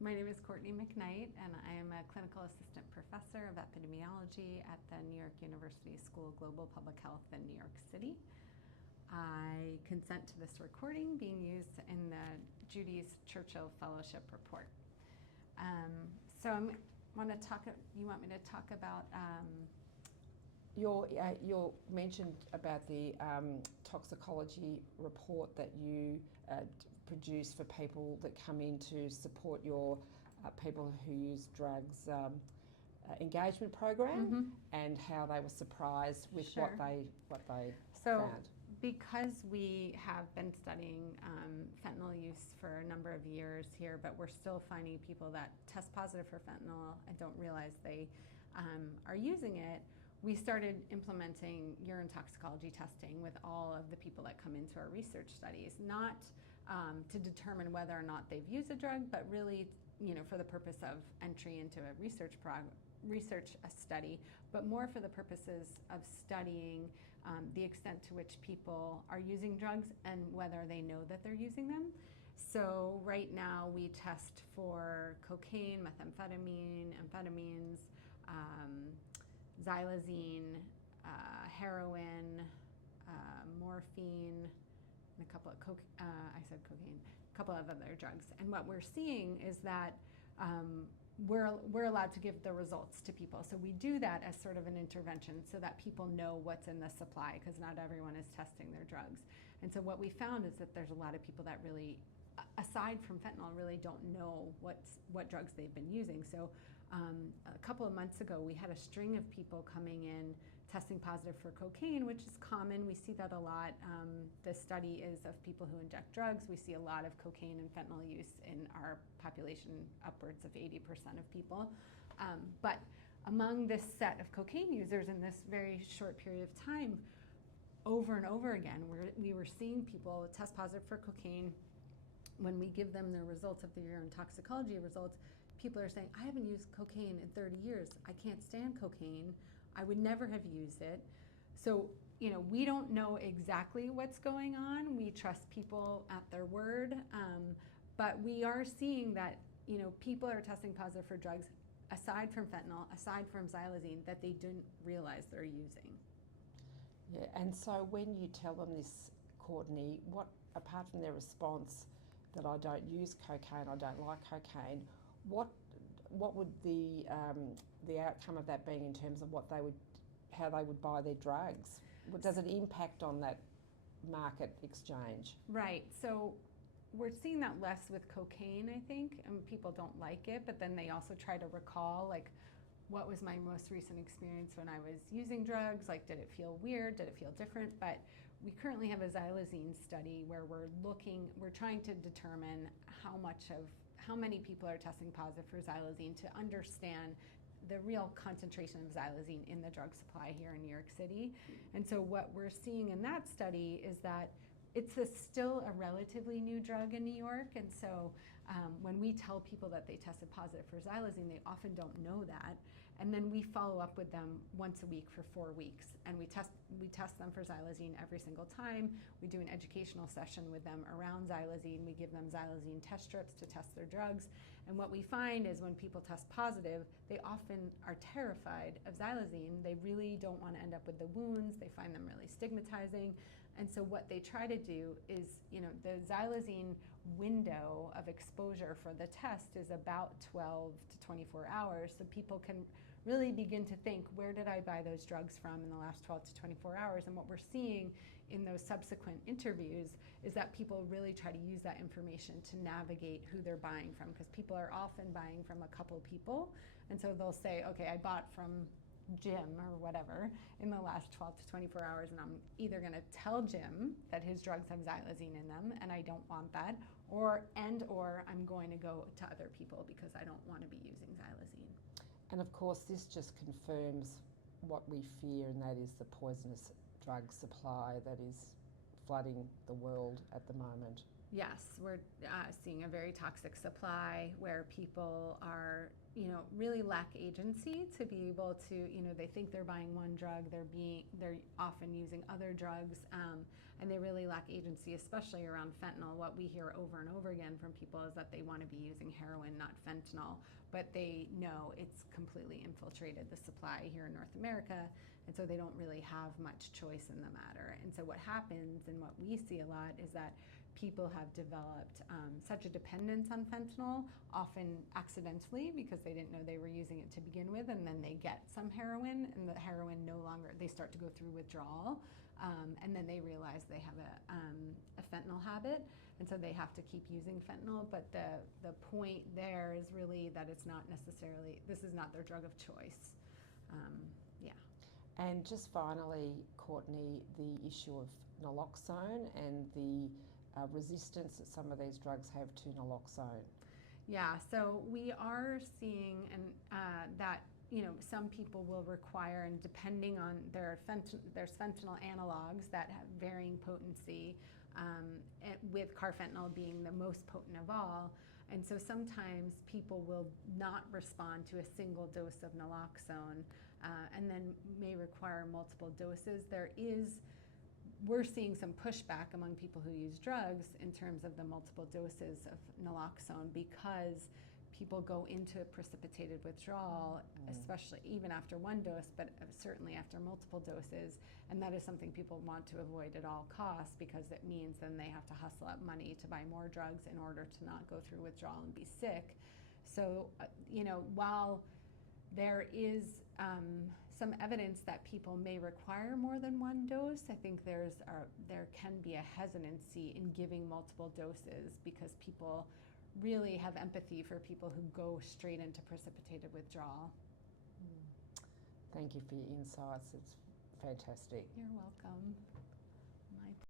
My name is Courtney McKnight, and I am a clinical assistant professor of epidemiology at the New York University School of Global Public Health in New York City. I consent to this recording being used in the Judy's Churchill Fellowship Report. You want me to talk about You mentioned about the toxicology report that you produce for people that come in to support your people who use drugs engagement program, and how they were surprised with Sure. what they So, found. because we have been studying fentanyl use for a number of years here, but we're still finding people that test positive for fentanyl and don't realize they are using it, we started implementing urine toxicology testing with all of the people that come into our research studies, not to determine whether or not they've used a drug, but really, for the purpose of entry into a research study, but more for the purposes of studying the extent to which people are using drugs and whether they know that they're using them. So right now we test for cocaine, methamphetamine, amphetamines, xylazine, heroin, morphine, and a couple of cocaine, a couple of other drugs. And what we're seeing is that we're allowed to give the results to people. So we do that as sort of an intervention so that people know what's in the supply, because not everyone is testing their drugs. And so what we found is that there's a lot of people that really, aside from fentanyl, really don't know what drugs they've been using. So a couple of months ago, we had a string of people coming in testing positive for cocaine, which is common. We see that a lot. The study is of people who inject drugs. We see a lot of cocaine and fentanyl use in our population, upwards of 80% of people. But among this set of cocaine users in this very short period of time, over and over again, we were seeing people test positive for cocaine. When we give them the results of the urine toxicology results, people are saying, I haven't used cocaine in 30 years. I can't stand cocaine. I would never have used it. So, we don't know exactly what's going on. We trust people at their word. But we are seeing that, people are testing positive for drugs, aside from fentanyl, aside from xylazine, that they didn't realize they're using. Yeah, and so when you tell them this, Courtney, what, apart from their response that I don't use cocaine, I don't like cocaine, what would the outcome of that be in terms of how they would buy their drugs? Does it impact on that market exchange? Right. So we're seeing that less with cocaine, I think, and people don't like it, but then they also try to recall, like, what was my most recent experience when I was using drugs? Like, did it feel weird? Did it feel different? But we currently have a xylazine study where we're trying to determine how many people are testing positive for xylazine to understand the real concentration of xylazine in the drug supply here in New York City. And so what we're seeing in that study is that it's still a relatively new drug in New York, and so when we tell people that they tested positive for xylazine, they often don't know that. And then we follow up with them once a week for 4 weeks, and we test them for xylazine every single time. We do an educational session with them around xylazine. We give them xylazine test strips to test their drugs. And what we find is when people test positive, they often are terrified of xylazine. They really don't want to end up with the wounds. They find them really stigmatizing. And so what they try to do is, the xylazine window of exposure for the test is about 12 to 24 hours. So people can really begin to think, where did I buy those drugs from in the last 12 to 24 hours? And what we're seeing in those subsequent interviews is that people really try to use that information to navigate who they're buying from, because people are often buying from a couple people. And so they'll say, okay, I bought from Jim or whatever in the last 12 to 24 hours, and I'm either going to tell Jim that his drugs have xylazine in them and I don't want that, or I'm going to go to other people because I don't want to be using xylazine. And of course this just confirms what we fear, and that is the poisonous drug supply that is flooding the world at the moment. Yes, we're seeing a very toxic supply where people are, really lack agency to be able to, they think they're buying one drug, they're often using other drugs, and they really lack agency, especially around fentanyl. What we hear over and over again from people is that they want to be using heroin, not fentanyl, but they know it's completely infiltrated the supply here in North America, and so they don't really have much choice in the matter. And so what happens, and what we see a lot, is that people have developed such a dependence on fentanyl, often accidentally because they didn't know they were using it to begin with, and then they get some heroin, and the heroin they start to go through withdrawal, and then they realize they have a fentanyl habit, and so they have to keep using fentanyl. But the point there is really that this is not their drug of choice. And just finally, Courtney, the issue of naloxone and the resistance that some of these drugs have to naloxone. Yeah, so we are seeing that some people will require, and depending on there's fentanyl analogs that have varying potency, with carfentanil being the most potent of all. And so sometimes people will not respond to a single dose of naloxone, and then may require multiple doses. We're seeing some pushback among people who use drugs in terms of the multiple doses of naloxone, because people go into precipitated withdrawal, especially even after one dose, but certainly after multiple doses. And that is something people want to avoid at all costs, because it means then they have to hustle up money to buy more drugs in order to not go through withdrawal and be sick. So, while there is some evidence that people may require more than one dose, I think there can be a hesitancy in giving multiple doses, because people really have empathy for people who go straight into precipitated withdrawal. Thank you for your insights. It's fantastic. You're welcome.